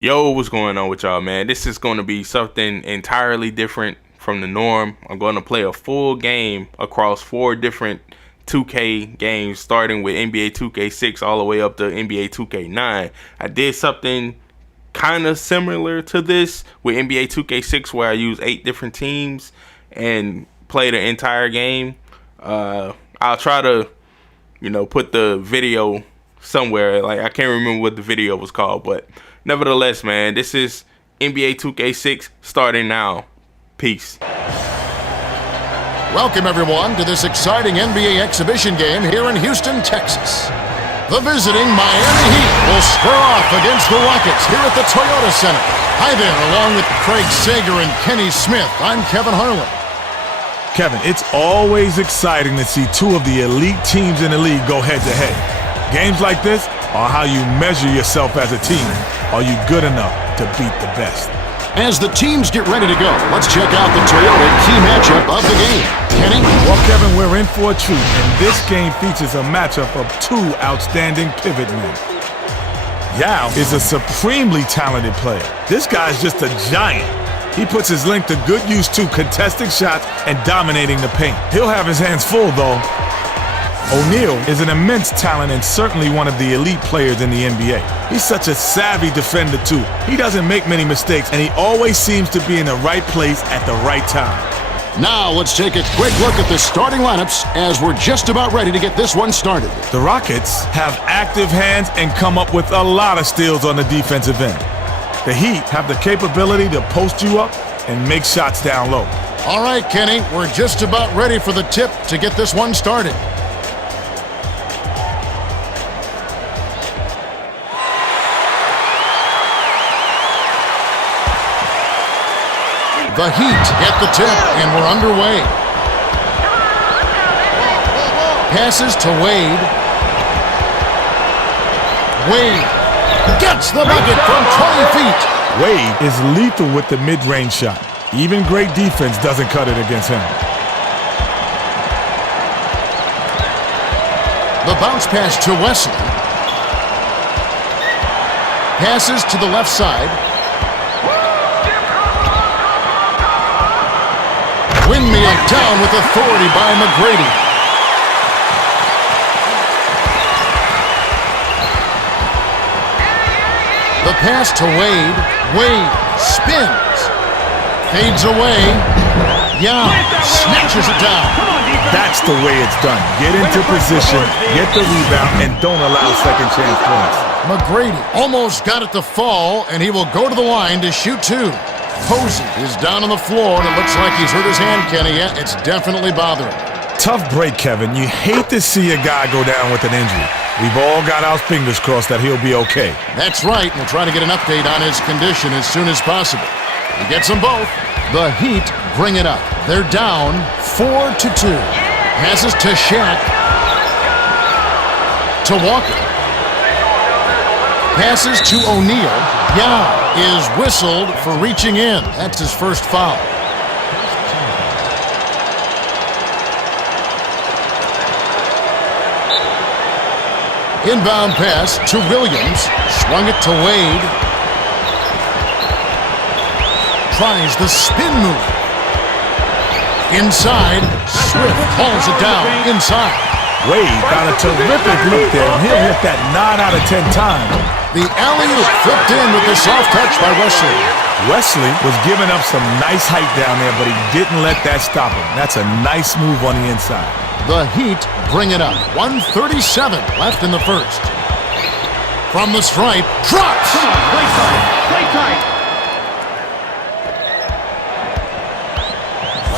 Yo, what's going on with y'all, man? This is going to be something entirely different from the norm. I'm going to play a full game across 4 different 2K games, starting with NBA 2K6 all the way up to NBA 2K9. I did something kind of similar to this with NBA 2K6 where I used 8 different teams and play the entire game. I'll try to, put the video somewhere. Like, I can't remember what the video was called, but nevertheless, man, this is NBA 2K6 starting now. Peace. Welcome, everyone, to this exciting NBA exhibition game here in Houston, Texas. The visiting Miami Heat will square off against the Rockets here at the Toyota Center. Hi there, along with Craig Sager and Kenny Smith, I'm Kevin Harlan. Kevin, it's always exciting to see 2 of the elite teams in the league go head-to-head. Games like this are how you measure yourself as a team. Are you good enough to beat the best? As the teams get ready to go, let's check out the Toyota key matchup of the game. Kenny? Well, Kevin, we're in for a treat, and this game features a matchup of 2 outstanding pivot men. Yao is a supremely talented player. This guy's just a giant. He puts his length to good use too, contesting shots and dominating the paint. He'll have his hands full, though. O'Neal is an immense talent and certainly one of the elite players in the NBA. He's such a savvy defender, too. He doesn't make many mistakes, and he always seems to be in the right place at the right time. Now let's take a quick look at the starting lineups as we're just about ready to get this one started. The Rockets have active hands and come up with a lot of steals on the defensive end. The Heat have the capability to post you up and make shots down low. All right, Kenny, we're just about ready for the tip to get this one started. The Heat get the tip, and we're underway. Passes to Wade. Wade gets the bucket from 20 feet. Wade is lethal with the mid-range shot. Even great defense doesn't cut it against him. The bounce pass to Wesley. Passes to the left side. Windmill down with authority by McGrady. The pass to Wade. Wade spins. Fades away. Yao snatches it down. That's the way it's done. Get into position, get the rebound, and don't allow second chance points. McGrady almost got it to fall, and he will go to the line to shoot 2. Posey is down on the floor, and it looks like he's hurt his hand, Kenny. Yeah, it's definitely bothering. Tough break, Kevin. You hate to see a guy go down with an injury. We've all got our fingers crossed that he'll be okay. That's right. We'll try to get an update on his condition as soon as possible. He gets them both. The Heat bring it up. They're down 4-2. Passes to Shaq. To Walker. Passes to O'Neal. Yao is whistled for reaching in. That's his first foul. Inbound pass to Williams. Swung it to Wade. Tries the spin move. Inside. Swift hauls it down inside. Wade got a terrific look there, and he'll hit that 9 out of 10 times. The alley-oop flipped in with the soft touch by Wesley. Wesley was giving up some nice height down there, but he didn't let that stop him. That's a nice move on the inside. The Heat bring it up. 1:37 left in the first. From the stripe, drops! Come on, play tight, play tight!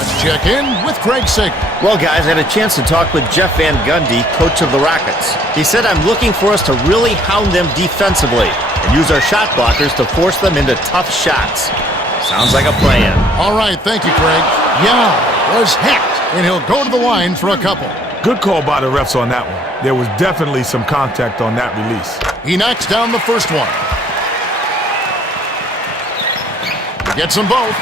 Let's check in with Craig Sager. Well, guys, I had a chance to talk with Jeff Van Gundy, coach of the Rockets. He said, I'm looking for us to really hound them defensively and use our shot blockers to force them into tough shots. Sounds like a plan. All right, thank you, Craig. Yao was hacked, and he'll go to the line for a couple. Good call by the refs on that one. There was definitely some contact on that release. He knocks down the first one. Gets them both.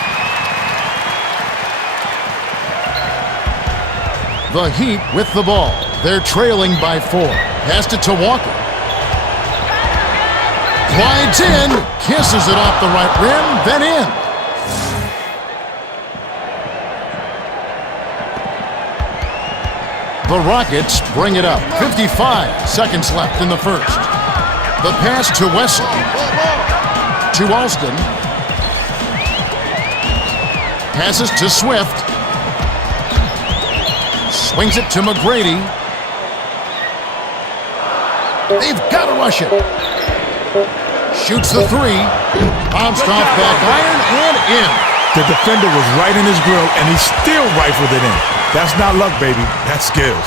The Heat with the ball. They're trailing by 4. Passed it to Walker. Slides in, kisses it off the right rim, then in. The Rockets bring it up. 55 seconds left in the first. The pass to Wessel. To Alston. Passes to Swift. Swings it to McGrady. They've got to rush it. Shoots the three. Bounced off back iron and in. The defender was right in his grill, and he still rifled it in. That's not luck, baby. That's skills.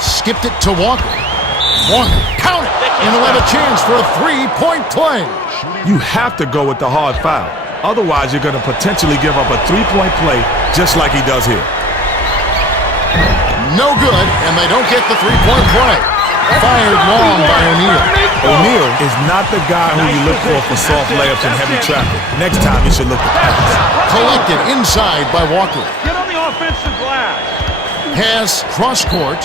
Skipped it to Walker. Walker, count it! And he'll have a chance for a three-point play. You have to go with the hard foul. Otherwise, you're going to potentially give up a three-point play just like he does here. No good, and they don't get the three-point play. Fired long by O'Neal. O'Neal is not the guy who you look for soft layups in heavy traffic. Next time, you should look to pass. Collected inside by Walker. Get on the offensive glass. Pass cross-court.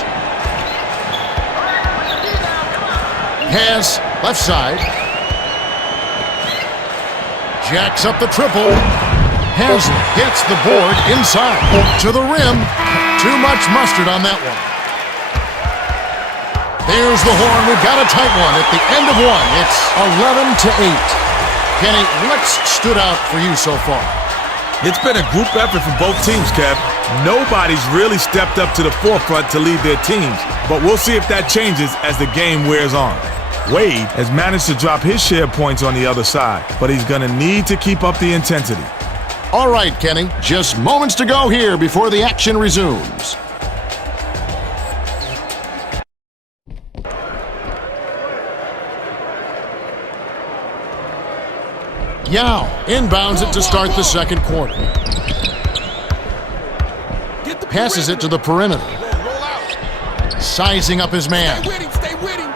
Pass left side. Jacks up the triple. Haslem hits the board inside. To the rim. Too much mustard on that one. There's the horn. We've got a tight one at the end of one. It's 11-8. Kenny, what's stood out for you so far? It's been a group effort from both teams, Kev. Nobody's really stepped up to the forefront to lead their teams, but we'll see if that changes as the game wears on. Wade has managed to drop his share points on the other side, but he's going to need to keep up the intensity. All right, Kenny, just moments to go here before the action resumes. Yao inbounds it to start the second quarter. Passes it to the perimeter. Sizing up his man. Stay with him.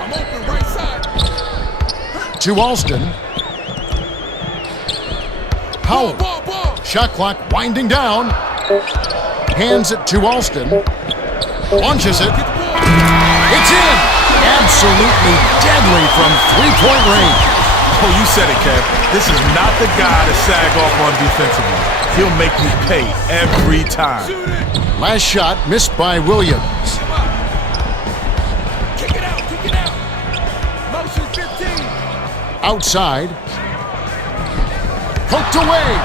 I'm open right side. To Alston. Howell. Shot clock winding down. Hands it to Alston. Launches it. It's in. Absolutely deadly from three-point range. Oh, you said it, Kev. This is not the guy to sag off on defensively. He'll make you pay every time. Last shot missed by Williams. Kick it out. Motion 15. Outside. Poked away.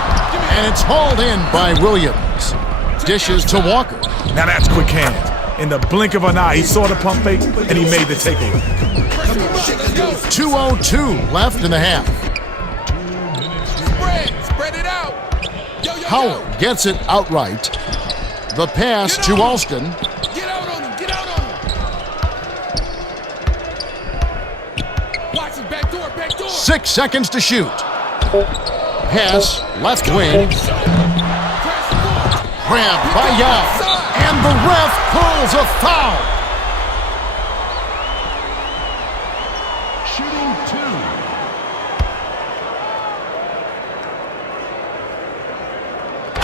And it's hauled in by Williams. Dishes to Walker. Now that's quick hands. In the blink of an eye, he saw the pump fake, and he made the takeaway. 2:02 left in the half. Spread it out. Howell gets it outright. The pass to Alston. Get out on him. Watch him. Back door. 6 seconds to shoot. Pass left wing. Grabbed by Yao. And the ref pulls a foul. Shooting two.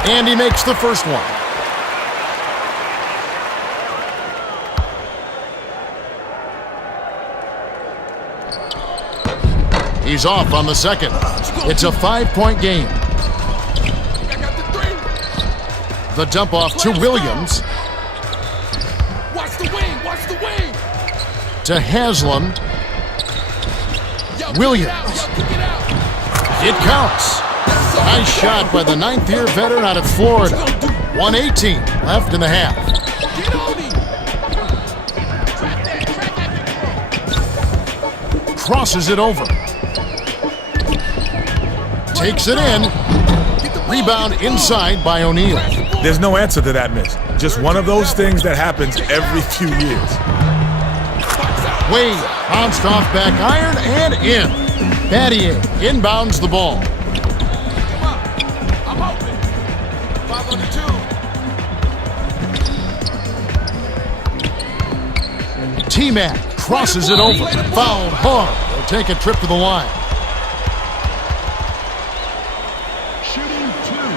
And he makes the first one. He's off on the second. It's a 5-point game. The dump off to Williams. Watch the wing. To Haslem. Williams. It counts. Nice shot by the 9th-year veteran out of Florida. 1:18 left in the half. Crosses it over. Takes it in. Rebound inside by O'Neal. There's no answer to that miss. Just one of those things that happens every few years. Wade bounced off back iron and in. Battier inbounds the ball. I'm open. 5 on the 2. T-Mac crosses it over. Fouled hard. They'll take a trip to the line. Shooting two.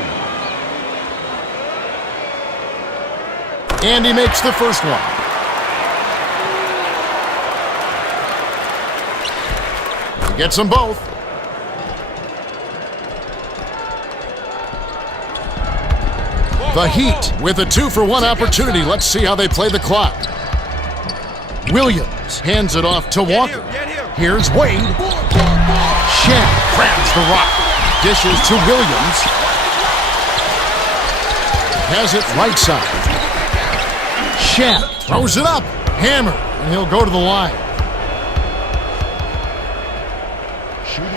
And he makes the first one. Gets them both. The Heat with a 2-for-1 opportunity. Let's see how they play the clock. Williams hands it off to Walker. Here's Wade. Shan grabs the rock. Dishes to Williams. Has it right side. Shan throws it up. Hammer. And he'll go to the line. Shooting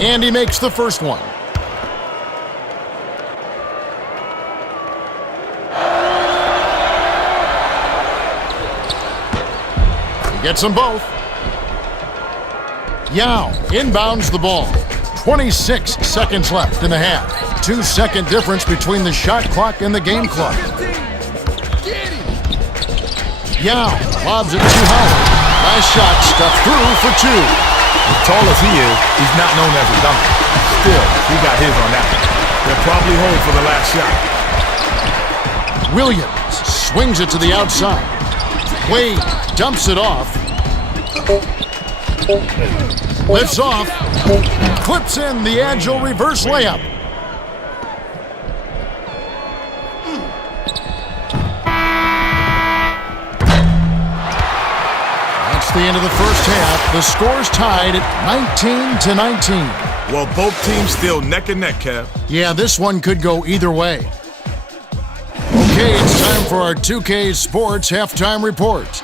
2. And he makes the first one. He gets them both. Yao inbounds the ball. 26 seconds left in the half. 2-second difference between the shot clock and the game clock. Yao lobs it to Howard. Nice shot, stuffed through for 2. As tall as he is, he's not known as a dunker. Still, he got his on that one. They'll probably hold for the last shot. Williams swings it to the outside. Wade dumps it off. Lifts off. Clips in the agile reverse layup. That's the end of the first half. The score's tied at 19-19. Well, both teams still neck and neck, Kev. Yeah, this one could go either way. Okay, it's time for our 2K Sports halftime report.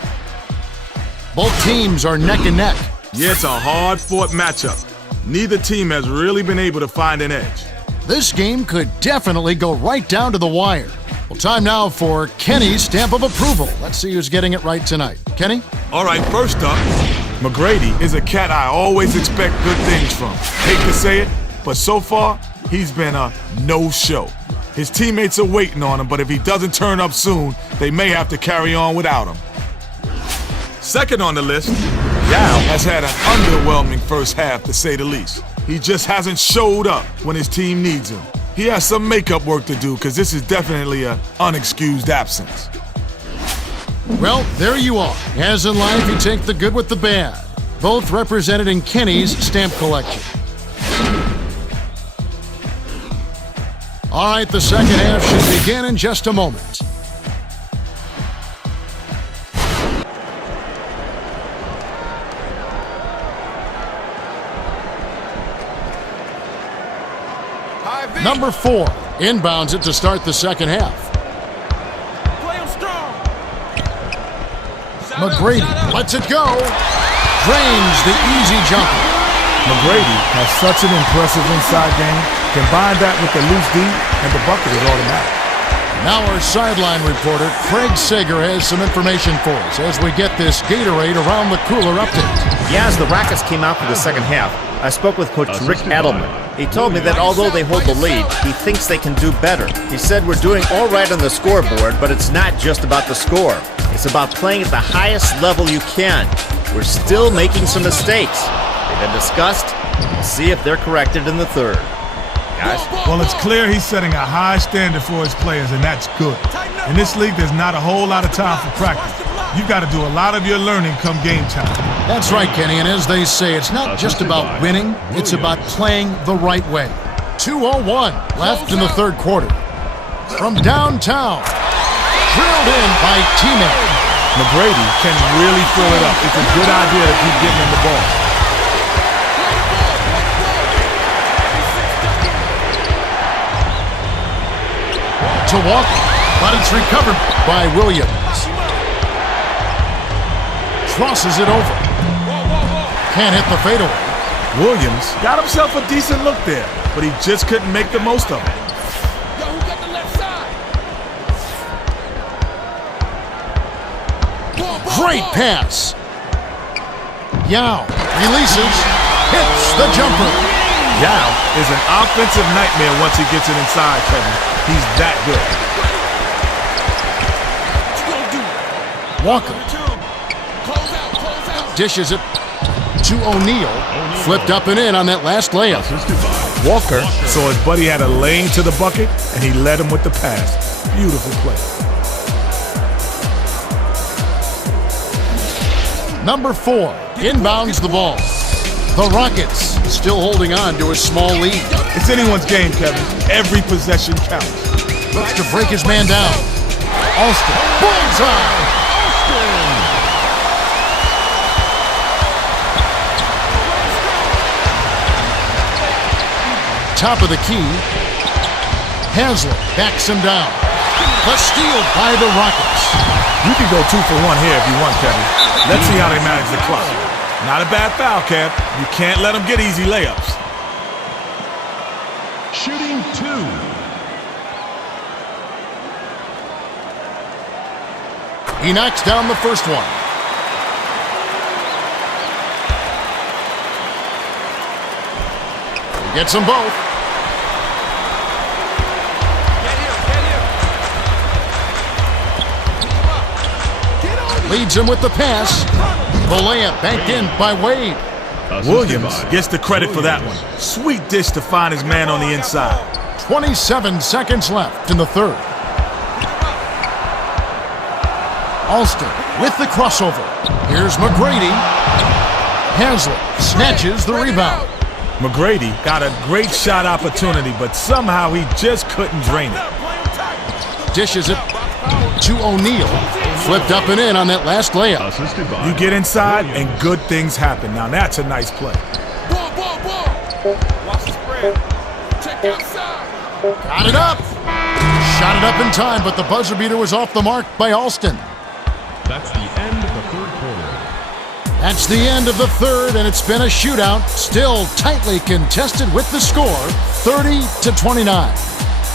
Both teams are neck and neck. Yeah, it's a hard-fought matchup. Neither team has really been able to find an edge. This game could definitely go right down to the wire. Well, time now for Kenny's stamp of approval. Let's see who's getting it right tonight. Kenny? All right, first up, McGrady is a cat I always expect good things from. Hate to say it, but so far, he's been a no-show. His teammates are waiting on him, but if he doesn't turn up soon, they may have to carry on without him. Second on the list, Yao has had an underwhelming first half, to say the least. He just hasn't showed up when his team needs him. He has some makeup work to do, because this is definitely an unexcused absence. Well, there you are. As in life, you take the good with the bad. Both represented in Kenny's stamp collection. All right, the second half should begin in just a moment. Number 4 inbounds it to start the second half. McGrady lets it go. Drains the easy jumper. McGrady has such an impressive inside game. Combine that with the loose D, and the bucket is automatic. Now our sideline reporter, Craig Sager, has some information for us as we get this Gatorade Around the Cooler update. Yeah, as the Rockets came out for the second half, I spoke with Coach Rick Adelman. He told me that although they hold the lead, he thinks they can do better. He said we're doing all right on the scoreboard, but it's not just about the score. It's about playing at the highest level you can. We're still making some mistakes. They've been discussed. We'll see if they're corrected in the third. Guys? Well, it's clear he's setting a high standard for his players, and that's good. In this league, there's not a whole lot of time for practice. You've got to do a lot of your learning come game time. That's right, Kenny, and as they say, it's not just about winning, it's about playing the right way. 2:01 left in the third quarter. From downtown, drilled in by teammate. McGrady can really fill it up. It's a good idea to keep getting him the ball. To Walker, but it's recovered by Williams. Crosses it over. Can't hit the fadeaway. Williams got himself a decent look there, but he just couldn't make the most of it. Great pass. Yao releases, hits the jumper. Yao is an offensive nightmare once he gets it inside, Kevin. He's that good. Walker dishes it to O'Neal. Flipped up and in on that last layup. Walker saw his buddy had a lane to the bucket, and he led him with the pass. Beautiful play. Number 4 inbounds the ball. The Rockets still holding on to a small lead. It's anyone's game, Kevin. Every possession counts. Looks to break his man down. Alston, bullseye! Top of the key. Haslett backs him down. The steal by the Rockets. You can go 2 for 1 here if you want, Kevin. Let's see how they manage the clock. Not a bad foul, Kev. You can't let them get easy layups. Shooting 2. He knocks down the first one. He gets them both. Leads him with the pass. The layup banked in by Wade. Williams gets the credit for that one. Sweet dish to find his man on the inside. 27 seconds left in the third. Alston with the crossover. Here's McGrady. Haslett snatches the rebound. McGrady got a great shot opportunity, but somehow he just couldn't drain it. Dishes it to O'Neal. Flipped up and in on that last layup. You get inside and good things happen. Now that's a nice play. Ball. Watch the spread. Check outside. Got it up. Shot it up in time, but the buzzer beater was off the mark by Alston. That's the end of the third quarter. That's the end of the third, and it's been a shootout. Still tightly contested with the score, 30-29.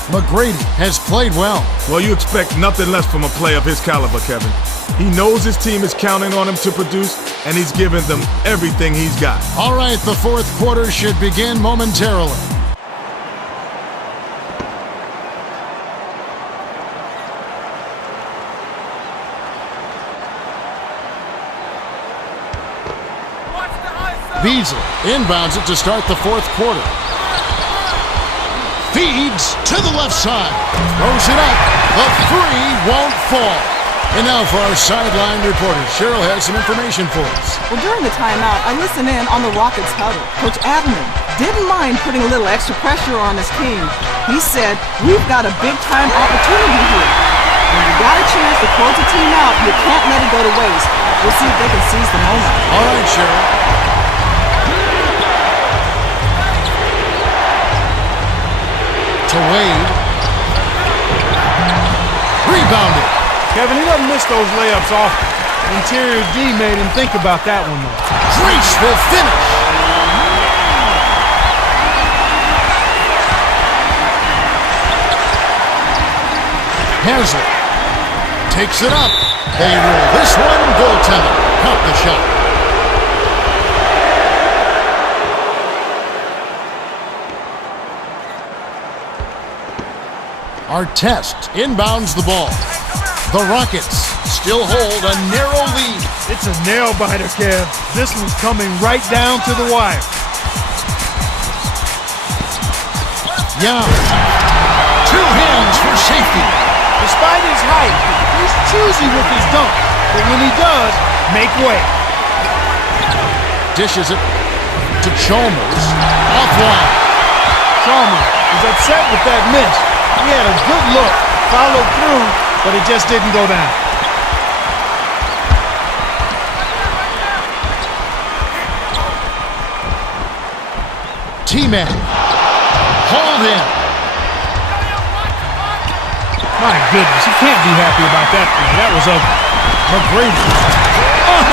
McGrady has played well. Well, you expect nothing less from a player of his caliber, Kevin. He knows his team is counting on him to produce, and he's giving them everything he's got. All right, the fourth quarter should begin momentarily. Beasley inbounds it to start the fourth quarter. Feeds to the left side. Throws it up. The three won't fall. And now for our sideline reporter. Cheryl has some information for us. Well, during the timeout, I listened in on the Rockets huddle. Coach Adman didn't mind putting a little extra pressure on his team. He said, we've got a big-time opportunity here. When you got a chance to close the team out, you can't let it go to waste. We'll see if they can seize the moment. All right, Cheryl. To Wade. Rebounded. Kevin, he doesn't miss those layups often. Interior D made him think about that one, though. Graceful finish. Haslett takes it up. They rule this one goaltender. Count the shot. Artest inbounds the ball. The Rockets still hold a narrow lead. It's a nail-biter, Kev. This one's coming right down to the wire. Young. Two hands for safety. Despite his height, he's choosy with his dunk. But when he does, make way. Dishes it to Chalmers. Offline. Chalmers is upset with that miss. He had a good look, followed through, but it just didn't go down. T-Man. Hauled in. My goodness, you can't be happy about that play. That was ugly. McGrady. Oh!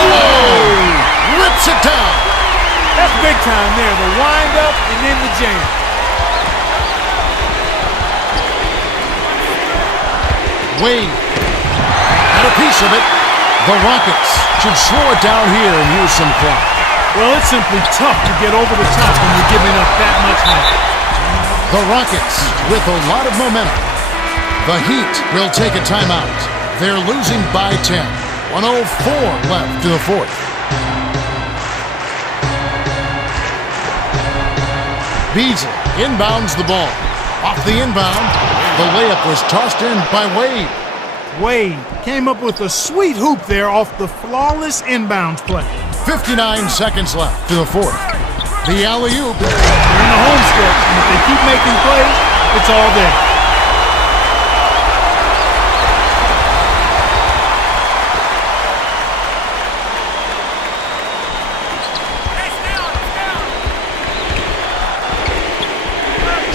Rips it down. That's big time there. The wind up and then the jam. Wade had a piece of it. The Rockets should slow it down here and use some clock. Well, it's simply tough to get over the top when you're giving up that much height. The Rockets with a lot of momentum. The Heat will take a timeout. They're losing by 10. 1:04 left in the fourth. Beasley inbounds the ball. Off the inbound, the layup was tossed in by Wade. Wade came up with a sweet hoop there off the flawless inbounds play. 59 seconds left to the fourth. The alley-oop. They're in the home stretch, and if they keep making plays, it's all there.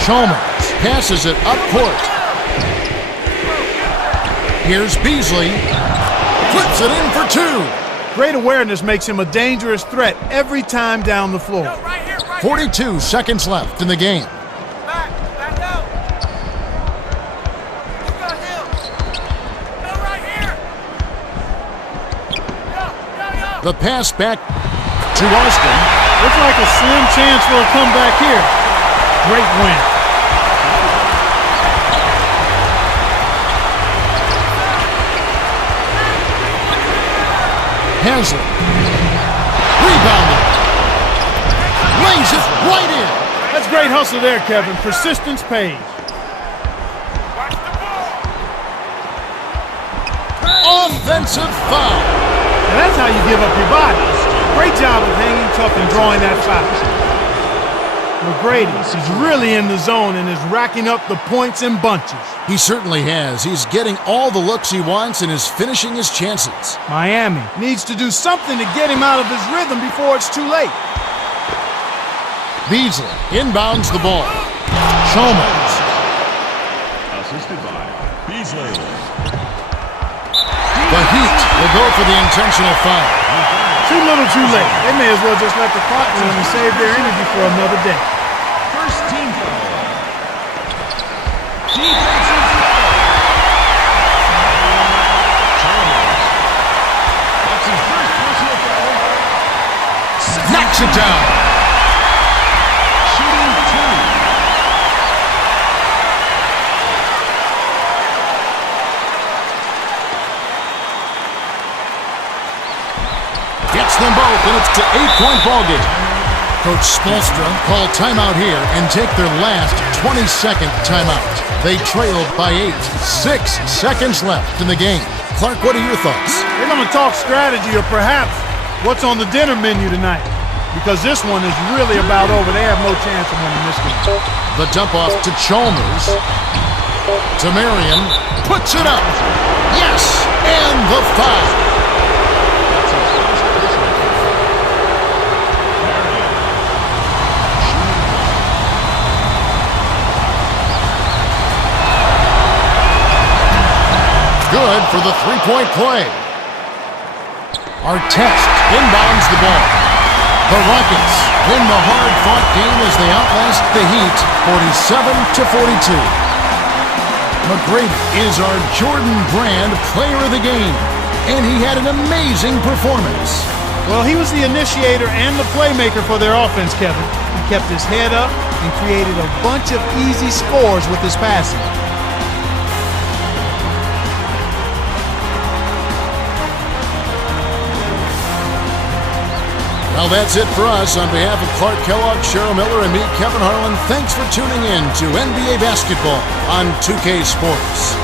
Chalmers passes it up court. Here's Beasley. Flips it in for two. Great awareness makes him a dangerous threat every time down the floor. 42 seconds left in the game. The pass back to Austin. Looks like a slim chance for a comeback here. Great win. Haslett. Rebounded. Lays it right in. That's great hustle there, Kevin. Persistence pays. Offensive foul. Now that's how you give up your body. Great job of hanging tough and drawing that foul. McGrady is really in the zone and is racking up the points in bunches. He certainly has. He's getting all the looks he wants and is finishing his chances. Miami needs to do something to get him out of his rhythm before it's too late. Beasley inbounds the ball. Chalmers. Assisted by Beasley. The Heat will go for the intentional foul. Too little too late. They may as well just let the clock run and save their energy for another day. First team foul. Defensive foul. Chalmers. That's his first personal foul. Knocks it down. Shooting two. Gets them both, and it's an 8-point ball game. Coach Spoelstra called timeout here and take their last 22nd timeout. They trailed by 8. 6 seconds left in the game. Clark, what are your thoughts? They're going to talk strategy or perhaps what's on the dinner menu tonight. Because this one is really about over. They have no chance of winning this game. The dump off to Chalmers. To Marion. Puts it up. Yes! And the foul. Good for the three-point play. Artest inbounds the ball. The Rockets win the hard-fought game as they outlast the Heat 47-42. McGrady is our Jordan Brand player of the game, and he had an amazing performance. Well, he was the initiator and the playmaker for their offense, Kevin. He kept his head up and created a bunch of easy scores with his passing. Well, that's it for us. On behalf of Clark Kellogg, Cheryl Miller, and me, Kevin Harlan, thanks for tuning in to NBA Basketball on 2K Sports.